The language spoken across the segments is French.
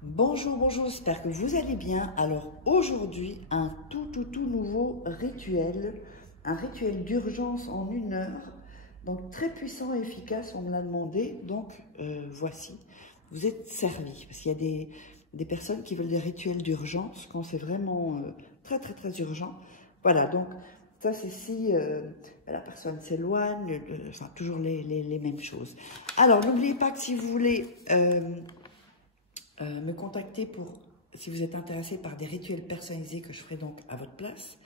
Bonjour, bonjour, j'espère que vous allez bien. Alors aujourd'hui, un tout nouveau rituel, un rituel d'urgence en 1 heure, donc très puissant et efficace, on me l'a demandé, donc voici, vous êtes servis, parce qu'il y a des personnes qui veulent des rituels d'urgence quand c'est vraiment très urgent. Voilà, donc ça c'est si la personne s'éloigne, enfin toujours les mêmes choses. Alors n'oubliez pas que si vous voulez me contacter pour, si vous êtes intéressé par des rituels personnalisés que je ferai donc à votre place.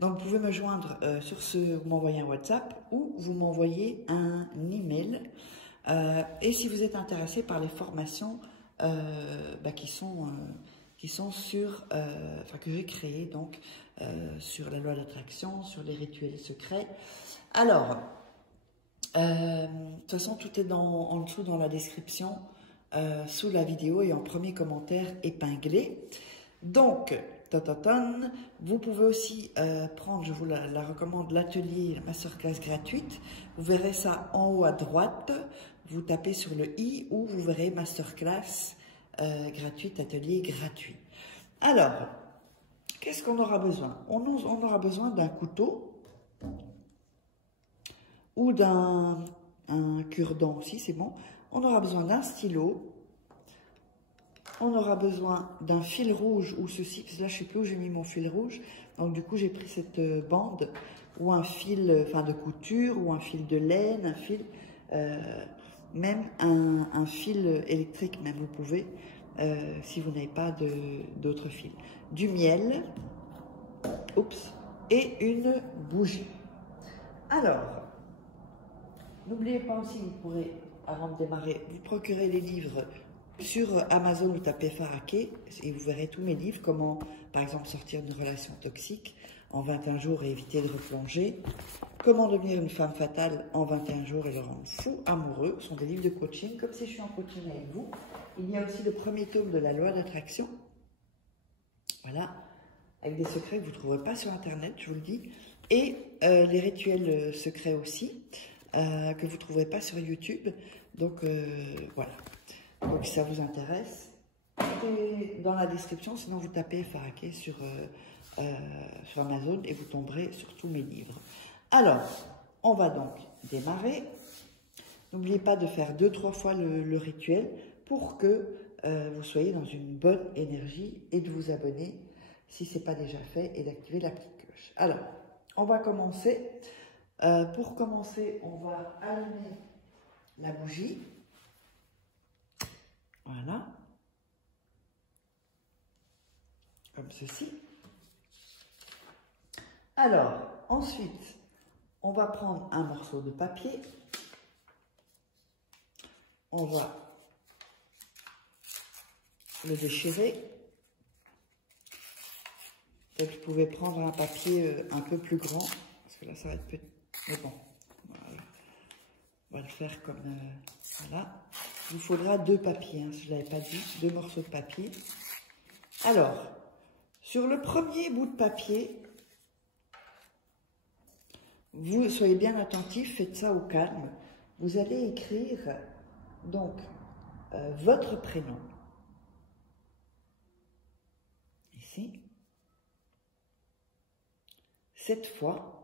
Donc vous pouvez me joindre vous m'envoyez un WhatsApp ou vous m'envoyez un email. Et si vous êtes intéressé par les formations qui sont sur, que j'ai créées donc sur la loi d'attraction, sur les rituels secrets. Alors, de toute façon tout est en dessous dans la description. Sous la vidéo et en premier commentaire épinglé. Donc, vous pouvez aussi prendre, je vous la recommande, l'atelier, la masterclass gratuite. Vous verrez ça en haut à droite. Vous tapez sur le i où vous verrez masterclass gratuite, atelier gratuit. Alors, qu'est-ce qu'on aura besoin? On aura besoin d'un couteau ou d'un cure-dent aussi, c'est bon. On aura besoin d'un stylo, on aura besoin d'un fil rouge ou ceci, parce que là je ne sais plus où j'ai mis mon fil rouge, donc du coup j'ai pris cette bande, ou un fil de couture, ou un fil de laine, un fil, même un fil électrique, même vous pouvez, si vous n'avez pas d'autres fils. Du miel, et une bougie. Alors, n'oubliez pas aussi, vous pourrez, avant de démarrer, vous procurer les livres sur Amazon, vous tapez Faraké et vous verrez tous mes livres, comment par exemple sortir d'une relation toxique en 21 jours et éviter de replonger, comment devenir une femme fatale en 21 jours et le rendre fou amoureux, ce sont des livres de coaching, comme si je suis en coaching avec vous. Il y a aussi le premier tome de la loi d'attraction, voilà, avec des secrets que vous ne trouverez pas sur internet, je vous le dis, et les rituels secrets aussi, que vous ne trouverez pas sur YouTube. Donc voilà, donc si ça vous intéresse, c'est dans la description, sinon vous tapez Faraké sur Amazon et vous tomberez sur tous mes livres. Alors, on va donc démarrer. N'oubliez pas de faire 2-3 fois le rituel pour que vous soyez dans une bonne énergie et de vous abonner si ce n'est pas déjà fait et d'activer la petite cloche. Alors, on va commencer. Pour commencer, on va allumer la bougie. Voilà. Comme ceci. Alors, ensuite, on va prendre un morceau de papier. On va le déchirer. Peut-être vous pouvez prendre un papier un peu plus grand, parce que là, ça va être petit. Mais bon, voilà. On va le faire comme voilà. Il vous faudra 2 papiers, hein, si je ne l'avais pas dit, 2 morceaux de papier. Alors, sur le premier bout de papier, vous soyez bien attentifs, faites ça au calme. Vous allez écrire donc votre prénom. Ici. 7 fois.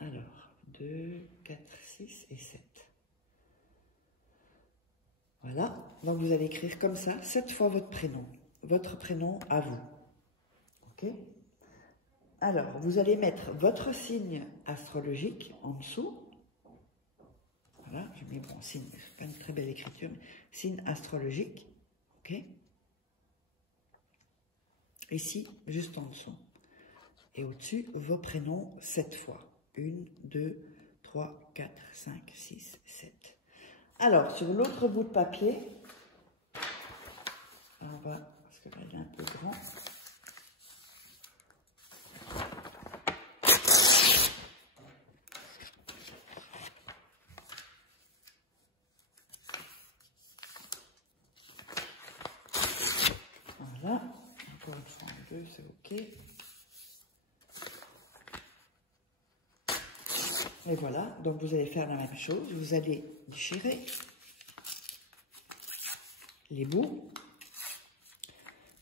Alors, 2, 4, 6 et 7. Voilà, donc vous allez écrire comme ça, 7 fois votre prénom à vous. Ok? Alors, vous allez mettre votre signe astrologique en dessous. Voilà, j'ai mis mon signe, c'est pas une très belle écriture, mais signe astrologique. Ok? Ici, juste en dessous. Et au-dessus, vos prénoms 7 fois. 1, 2, 3, 4, 5, 6, 7. Alors, sur l'autre bout de papier, on va, parce que là, il est un peu grand. Voilà, encore une fois en 2, c'est OK. Et voilà, donc vous allez faire la même chose. Vous allez déchirer les bouts.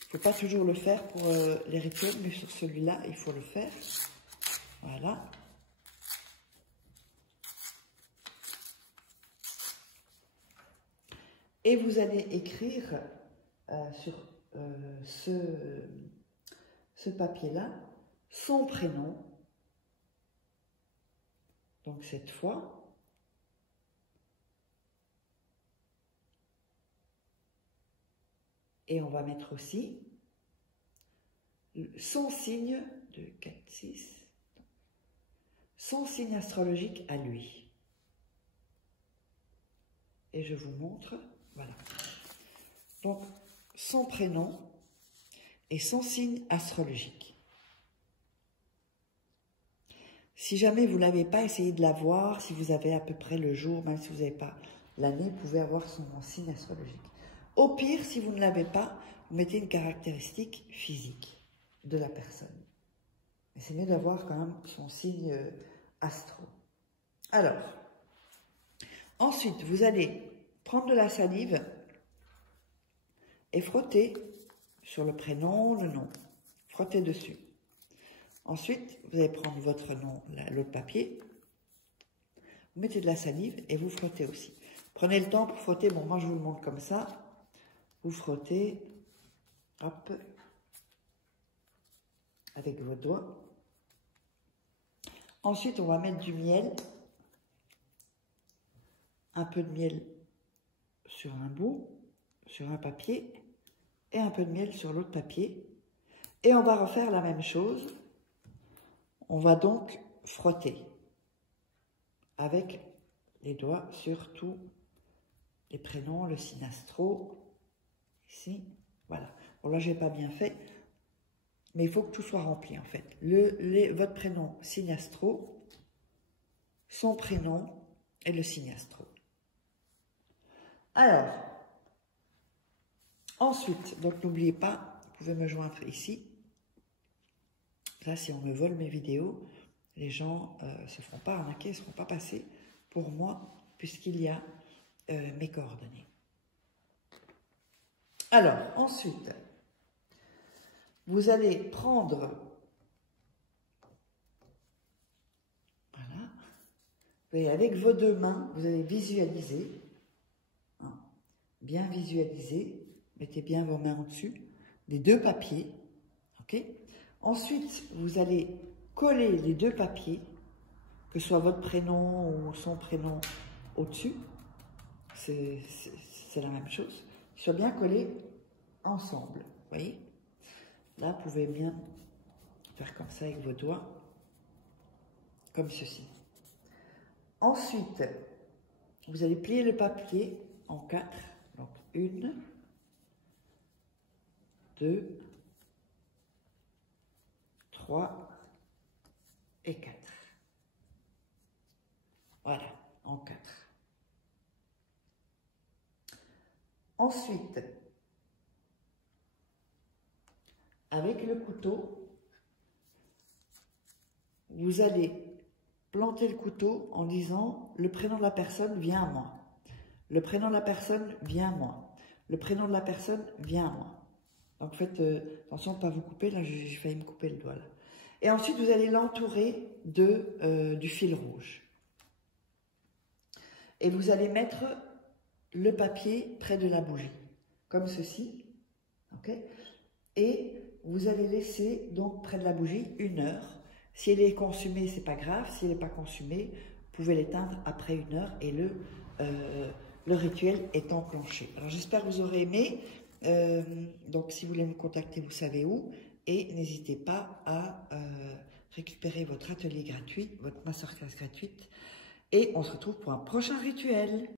Il ne faut pas toujours le faire pour les rituels, mais sur celui-là, il faut le faire. Voilà. Et vous allez écrire sur ce papier-là son prénom. Donc cette fois, et on va mettre aussi son signe de 4, 6, son signe astrologique à lui. Et je vous montre, voilà. Donc son prénom et son signe astrologique. Si jamais vous ne l'avez pas, essayé de l'avoir. Si vous avez à peu près le jour, même si vous n'avez pas l'année, vous pouvez avoir son signe astrologique. Au pire, si vous ne l'avez pas, vous mettez une caractéristique physique de la personne. Mais c'est mieux d'avoir quand même son signe astro. Alors, ensuite, vous allez prendre de la salive et frotter sur le prénom, le nom. Frottez dessus. Ensuite, vous allez prendre votre nom, l'autre papier, vous mettez de la salive et vous frottez aussi. Prenez le temps pour frotter. Bon, moi je vous le montre comme ça. Vous frottez, hop, avec vos doigts. Ensuite, on va mettre du miel, un peu de miel sur un bout, sur un papier, et un peu de miel sur l'autre papier. Et on va refaire la même chose. On va donc frotter avec les doigts sur tous les prénoms, le signe astro, ici, voilà. Bon là, je n'ai pas bien fait, mais il faut que tout soit rempli en fait. Votre prénom, signe astro, son prénom et le signe astro. Alors, ensuite, donc n'oubliez pas, vous pouvez me joindre ici. Là, si on me vole mes vidéos, les gens ne se feront pas arnaquer, ne se feront pas passer pour moi, puisqu'il y a mes coordonnées. Alors, ensuite, vous allez prendre, voilà, et avec vos deux mains, vous allez visualiser, hein, bien visualiser, mettez bien vos mains au-dessus, les deux papiers, ok ? Ensuite, vous allez coller les deux papiers, que ce soit votre prénom ou son prénom au-dessus. C'est la même chose. Qu'ils soient bien collés ensemble. Vous voyez? Là, vous pouvez bien faire comme ça avec vos doigts. Comme ceci. Ensuite, vous allez plier le papier en 4. Donc, 1, 2, 3 et 4. Voilà, en 4. Ensuite, avec le couteau, vous allez planter le couteau en disant le prénom de la personne vient à moi. Le prénom de la personne vient à moi. Le prénom de la personne vient à moi. Donc faites attention de ne pas vous couper, là j'ai failli me couper le doigt. Là. Et ensuite vous allez l'entourer du fil rouge. Et vous allez mettre le papier près de la bougie, comme ceci. Okay, et vous allez laisser donc près de la bougie 1 heure. Si elle est consumée, c'est pas grave. Si elle n'est pas consumée, vous pouvez l'éteindre après 1 heure et le rituel est enclenché. Alors j'espère que vous aurez aimé. Donc si vous voulez me contacter, vous savez où. Et n'hésitez pas à récupérer votre atelier gratuit, votre masterclass gratuite. Et on se retrouve pour un prochain rituel.